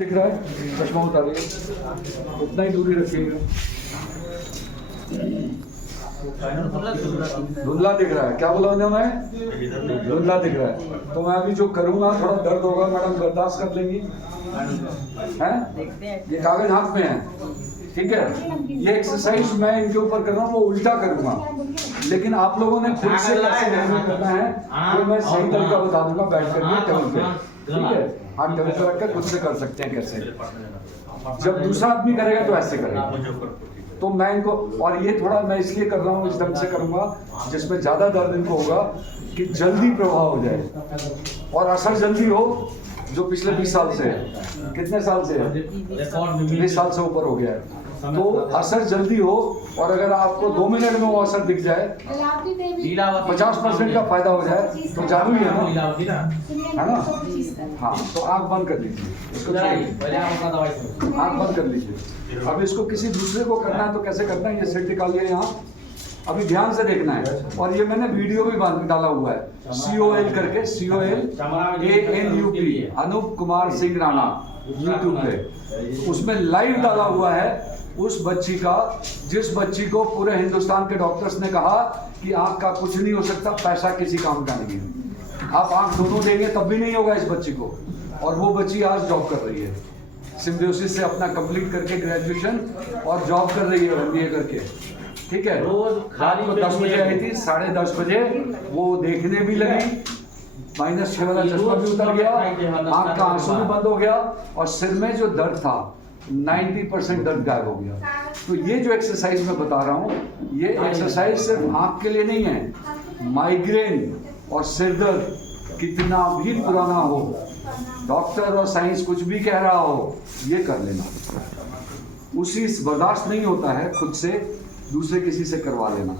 दिख रहा है, चश्मा उतारिए, उतना ही दूरी रखिएगा। धुंधला दिख रहा है, क्या बोला मैं? धुंधला दिख रहा है। तो मैं अभी जो करूंगा थोड़ा दर्द होगा, मैडम बर्दाश्त कर लेंगी हैं? ये कागज हाथ में है, ठीक है। ये एक्सरसाइज मैं इनके ऊपर कर रहा हूँ, वो उल्टा करूंगा, लेकिन आप लोगों ने खुद से कैसे मैनेज करना है तो मैं सही तरीका बता दूंगा बैठ करके टेबल पे, ठीक है। हाथ टेबल पे रखकर खुद से कर सकते हैं कैसे। जब दूसरा आदमी करेगा तो ऐसे करेगा। तो मैं इनको, और ये थोड़ा मैं इसलिए कर रहा हूँ, इस ढंग से करूंगा जिसमें ज्यादा दर्द इनको होगा कि जल्दी प्रभाव हो जाए और असर जल्दी हो। जो पिछले 20 साल से है, कितने साल से है? 20 साल से ऊपर हो गया है, तो असर जल्दी हो। और अगर आपको 2 मिनट में वो असर दिख जाए, 50% का फायदा हो जाए, तो जादू ही है ना, है ना? हाँ, तो आँख बंद कर लीजिए, इसको आँख बंद कर लीजिए। अब इसको किसी दूसरे को करना है तो कैसे करना है, ये सेट निकालिए यहाँ, अभी ध्यान से देखना है। और ये मैंने वीडियो भी डाला हुआ है, COL करके, COLANUP, अनूप कुमार सिंह राणा, यूट्यूब पे, उसमें लाइव डाला हुआ है उस बच्ची का, जिस बच्ची को पूरे हिंदुस्तान के डॉक्टर्स ने कहा कि आंख का कुछ नहीं हो सकता, पैसा किसी काम का नहीं है, आप आंख दोनों देंगे तब भी नहीं होगा इस बच्ची को। और वो बच्ची आज जॉब कर रही है, सिम्बियोसिस से अपना कंप्लीट करके ग्रेजुएशन, और जॉब कर रही है MBA करके, ठीक है। रात को 10 बजे आई थी, 10:30 बजे वो देखने भी लगी, -6 वाला चश्मा भी उतर गया, आंख का आंसू भी बंद हो गया, और सिर में जो दर्द था 90% दर्द गायब हो गया। तो ये जो एक्सरसाइज मैं बता रहा हूँ, ये एक्सरसाइज सिर्फ आंख के लिए नहीं है, माइग्रेन और सिर दर्द कितना भी पुराना हो, डॉक्टर और साइंस कुछ भी कह रहा हो, ये कर लेना। उसी बर्दाश्त नहीं होता है खुद से, दूसरे किसी से करवा लेना,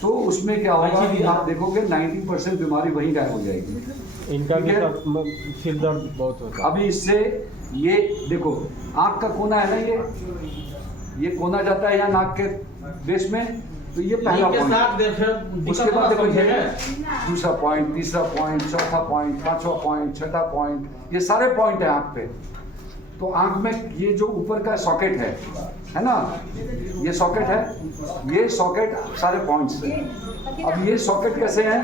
तो उसमें क्या होगा कि आप देखोगे 90% बीमारी वहीं गायब हो जाएगी। इनका भी सिर दर्द बहुत होता है। अभी इससे ये देखो, आँख का कोना है ना, ये कोना जाता है यहाँ नाक के बेस में, तो ये पहला पॉइंट। उसके बाद देखो ये दूसरा पॉइंट, तीसरा पॉइंट, चौथा पॉइंट, पांचवा पॉइंट, छठा पॉइंट, ये सारे पॉइंट है आँख पे। तो आँख में ये जो ऊपर का सॉकेट है ना, ये सॉकेट है, ये सॉकेट सारे पॉइंट्स है। अब ये सॉकेट कैसे हैं?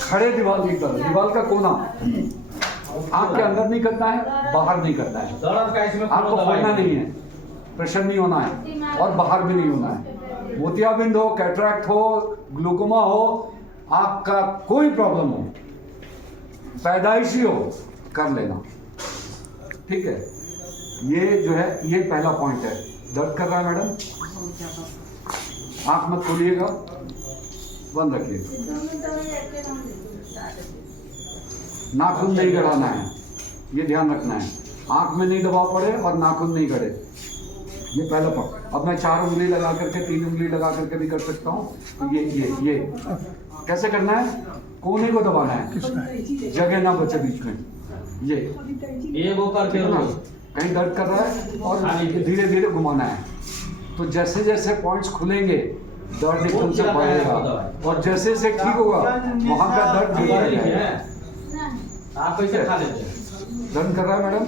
खड़े दीवार की तरह, दीवार का कोना आँख के अंदर नहीं करना है, बाहर नहीं करना है, आपको फोड़ना नहीं है, प्रेशर नहीं होना है, और बाहर भी नहीं होना है। मोतियाबिंद हो, कैटरैक्ट हो, ग्लूकोमा हो, आँख का कोई प्रॉब्लम हो, पैदाइशी हो, कर लेना, ठीक है। ये जो है, ये पहला पॉइंट है। दर्द कर रहा है मैडम? आँख मत खोलिएगा, बंद रखिए। नाखून नहीं गड़ाना है, ये ध्यान रखना है, आँख में नहीं दबाव पड़े और नाखून नहीं गड़े, ये पहला पॉइंट। अब मैं 4 उंगली लगा करके, 3 उंगली लगा करके भी कर सकता हूँ। ये कैसे करना है? कोने को दबाना है, जगह ना बचे बीच में। ये वो करके कहीं दर्द कर रहा है और धीरे धीरे घुमाना है, तो जैसे जैसे पॉइंट्स खुलेंगे दर्द एकदम से बढ़ेगा, और जैसे जैसे ठीक होगा वहाँ का दर्द नहीं रहेगा। आप कैसे खा लेते हैं? दर्द कर रहा है मैडम?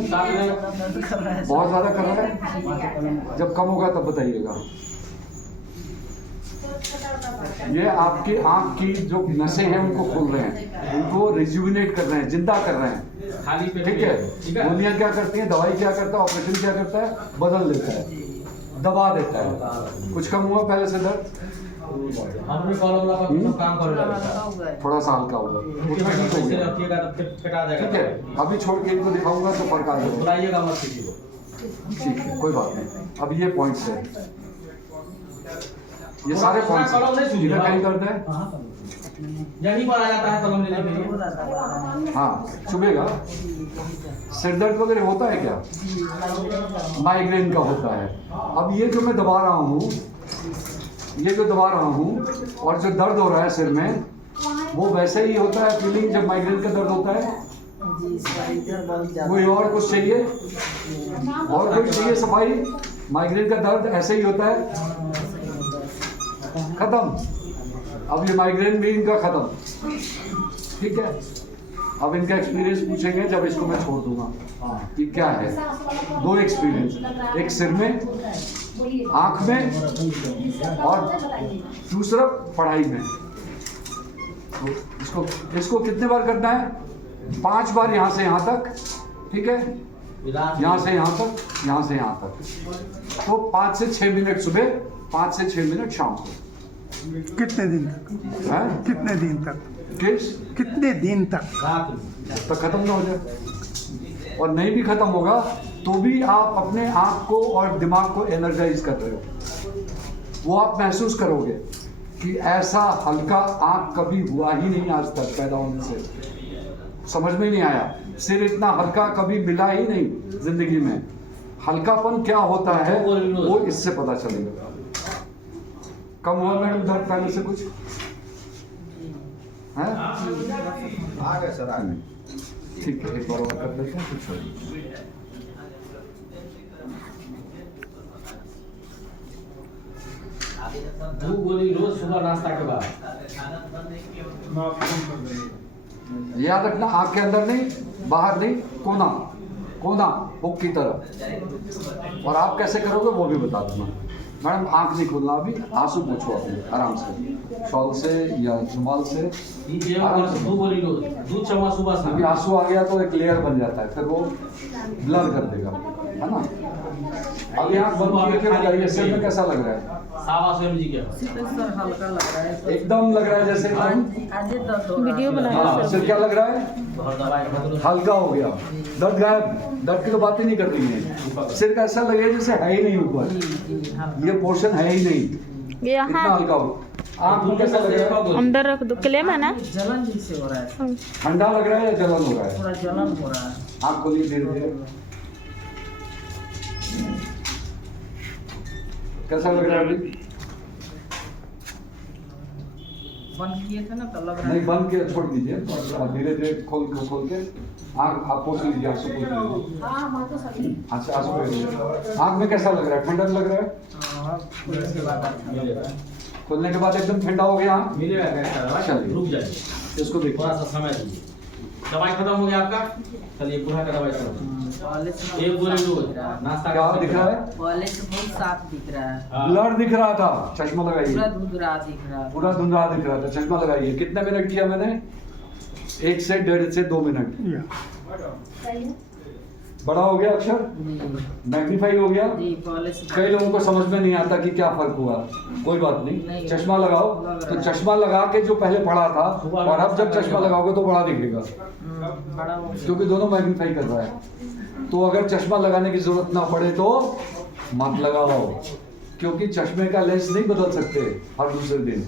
बहुत ज्यादा कर रहा है? जब कम होगा तब बताइएगा। ये आपकी आंख की जो नसें हैं उनको खोल रहे हैं, उनको रिजुविनेट कर रहे हैं, जिंदा कर रहे हैं, ठीक है। गोलियां क्या करती हैं, दवाई क्या करता है, ऑपरेशन क्या करता है, बदल देता है, दबा देता है। कुछ कम हुआ पहले से दर्द? थोड़ा सा हल्का होगा, ठीक है। अभी छोड़ के इनको दिखाऊंगा तो फर्क आ जाएगा, ठीक है, कोई बात नहीं। अब ये पॉइंट्स है, ये सारे पॉइंट्स, इधर कहीं दर्द है? यहीं पर आ जाता है कलम लेने के लिए। हाँ, चुभेगा। सिर दर्द वगैरह होता है क्या? माइग्रेन का होता है। अब ये जो मैं दबा रहा हूँ, ये जो दबा रहा हूँ और जो दर्द हो रहा है सिर में, वो वैसे ही होता है फीलिंग जब माइग्रेन का दर्द होता है? कोई और कुछ चाहिए? और कुछ चाहिए सफाई? माइग्रेन का दर्द ऐसे ही होता है, खत्म। अब ये माइग्रेन भी इनका खत्म, ठीक है। अब इनका एक्सपीरियंस पूछेंगे जब इसको मैं छोड़ दूंगा कि क्या है। दो एक्सपीरियंस, एक सिर में, आंख में, और दूसरा पढ़ाई में। तो इसको कितने बार करना है? 5 बार यहाँ से यहाँ तक, ठीक है, यहाँ से यहाँ तक, यहाँ से यहाँ तक। तो 5 से 6 मिनट सुबह, 5 से 6 मिनट शाम को। कितने दिन तक? है? कितने दिन तक? कितने दिन तक? तो खत्म ना हो जाए, और नहीं भी खत्म होगा तो भी आप अपने आँख को और दिमाग को एनर्जाइज कर रहे हो। वो आप महसूस करोगे कि ऐसा हल्का आँख कभी हुआ ही नहीं आज तक पैदा होने से। समझ में नहीं आया, सिर इतना हल्का कभी मिला ही नहीं जिंदगी में। हल्कापन क्या होता है वो इससे पता चलेगा। कम हुआ मैडम दर्द पहले से कुछ है? आ गए सर, आ गए। ठीक है, एक बार और कर देते हैं कुछ। 2 गोली रोज सुबह नाश्ता के बाद। याद रखना, आँख के अंदर नहीं, बाहर नहीं, कोना कोना हुक की तरफ। और आप कैसे करोगे वो भी बता दूंगा। मैडम आँख नहीं खोलना, अभी आंसू पोछो अपने आराम से, शॉल से या रुमाल से। 2 गोली रोज, दूध चम्मच सुबह अभी शाम। आंसू आ गया तो एक लेयर बन जाता है, फिर वो ब्लर कर देगा, है ना। अभी आँख बंद करके बताइए, सिर में कैसा लग रहा है? सावा स्वयं जी के सर हल्का लग रहा है। एकदम लग रहा है जैसे एकदम। आज दर्द हो रहा है। वीडियो हाँ, बनाया सिर क्या लग रहा है? बहुत दवाई हल्का हो गया, दर्द गायब। दर्द की तो बात ही नहीं करनी है। सिर का ऐसा लगे जैसे है ही नहीं ऊपर, ये पोर्शन है ही नहीं, इतना यहाँ हल्का हो। आँख में कैसा लग रहा है? अंदर रख दो, क्लेम है ना। जलन जैसे हो रहा है, ठंडा लग रहा है या जलन हो रहा है? थोड़ा जलन हो रहा है। आँख खोलिए धीरे धीरे। कैसा लग रहा है अभी? बंद किए थे ना तो लग रहा नहीं, है। बंद किया, छोड़ दीजिए। और धीरे धीरे खोल के आँख आप पोछ लीजिए, आंसू पोछ लीजिए। अच्छा, आंसू पोछ लीजिए। आँख में कैसा लग रहा है? ठंडा लग रहा है? हाँ, खुलने के बाद अच्छा लग रहा है। खोलने के बाद एकदम ठंडा हो गया आँख? मिलेगा कैसा? चलिए। रुक जाइए, इसको देखिए। थोड़ा सा समय दीजिए। दवाई खत्म हो गया आपका? चलिए पूरा का दवाई खत्म। पहले से 1 गोली रोज नाश्ता क्या दिख रहा है? पहले से बहुत साफ दिख रहा है। हाँ। ब्लर दिख रहा था, चश्मा लगाइए। पूरा धुंधला दिख रहा है। पूरा धुंधला दिख रहा था, चश्मा लगाइए। कितने मिनट किया मैंने? 1 से 1.5 से 2 मिनट। बड़ा हो गया अक्षर, मैग्नीफाई हो गया। जी, पहले से कई लोगों को समझ में नहीं आता कि क्या फर्क हुआ। कोई बात नहीं, चश्मा लगाओ। तो चश्मा लगा के जो पहले पढ़ा था और अब जब चश्मा लगाओगे तो बड़ा दिखेगा, बड़ा हो गया। क्योंकि दोनों मैग्नीफाई कर रहा है। तो अगर चश्मा लगाने की जरूरत ना पड़े तो मत लगाओ, क्योंकि चश्मे का लेंस नहीं बदल सकते हर दूसरे दिन।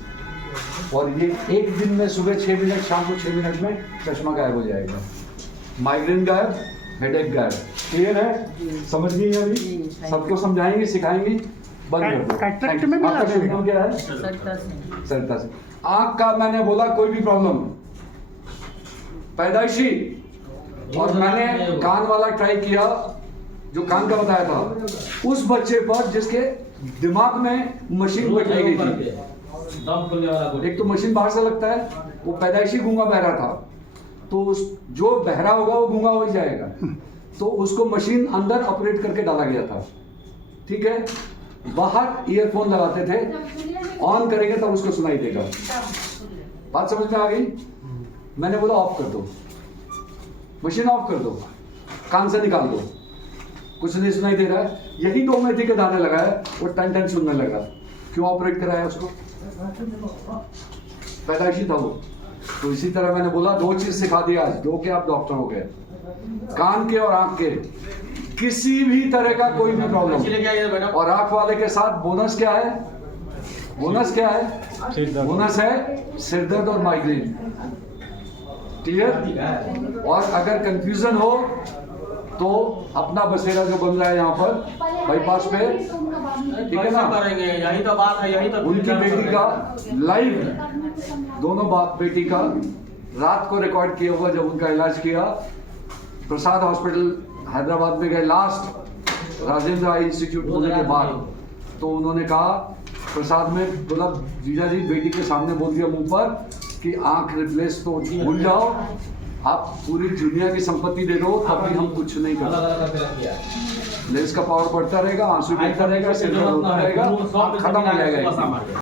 और ये एक दिन में सुबह 6 मिनट, शाम को 6 मिनट में चश्मा गायब हो जाएगा। माइग्रेन गायब, हेडेक गायब। क्लियर है? समझ गई अभी? सबको समझाएंगे, सिखाएंगे। बंद कर दो। कैटरेक्ट में भी आपका शुभ नाम क्या है? सरिता सिंह। सरिता से। आँख का मैंने बोला कोई भी प्रॉब्लम पैदाइशी, और मैंने कान वाला ट्राई किया, जो कान का बताया था, उस बच्चे पर जिसके दिमाग में मशीन बैठाई गई थी। दम खोलने वाला गोली। एक तो मशीन बाहर से लगता है, वो पैदाइशी गूंगा बहरा था, तो जो बहरा होगा वो गूंगा हो ही जाएगा। तो उसको मशीन अंदर ऑपरेट करके डाला गया था, ठीक है। बाहर ईयरफोन लगाते थे, ऑन करेंगे तब उसको सुनाई देगा। बात समझ में आ गई? मैंने बोला ऑफ कर दो, मशीन ऑफ कर दो, कान से निकाल दो, कुछ नहीं सुनाई दे रहा है। यही 2 मेथी के दाने लगाए, वो टन सुनने लगा। क्यों ऑपरेट कराया उसको? पैदाइशी था वो। तो इसी तरह मैंने बोला 2 चीज सिखा दी आज, 2 के आप डॉक्टर हो गए, कान के और आंख के। किसी भी तरह का कोई भी प्रॉब्लम, और आंख वाले के साथ बोनस क्या है? बोनस क्या है? बोनस है सिर दर्द और माइग्रेन। क्लियर? और अगर कंफ्यूजन हो तो अपना बसेरा जो बन रहा है यहाँ पर बाईपास पे, ठीक है ना, करेंगे, यही तो बात है, यही तो उनकी बेटी का लाइव, दोनों बाप बेटी का रात को रिकॉर्ड किया हुआ, जब उनका इलाज किया प्रसाद हॉस्पिटल हैदराबाद में गए लास्ट, राजेंद्र आई इंस्टीट्यूट होने के बाद, तो उन्होंने कहा प्रसाद में, बोला जीजा जी बेटी के सामने बोल दिया मुंह पर कि आंख रिप्लेस तो भूल जाओ, आप पूरी दुनिया की संपत्ति दे दो तब भी हम कुछ नहीं कर अलग सकते। अलग करके रख दिया। लेंस का पावर बढ़ता रहेगा, आंसू गिरता रहेगा, सिर दर्द होता रहेगा, खत्म हो जाएगा एक दिन।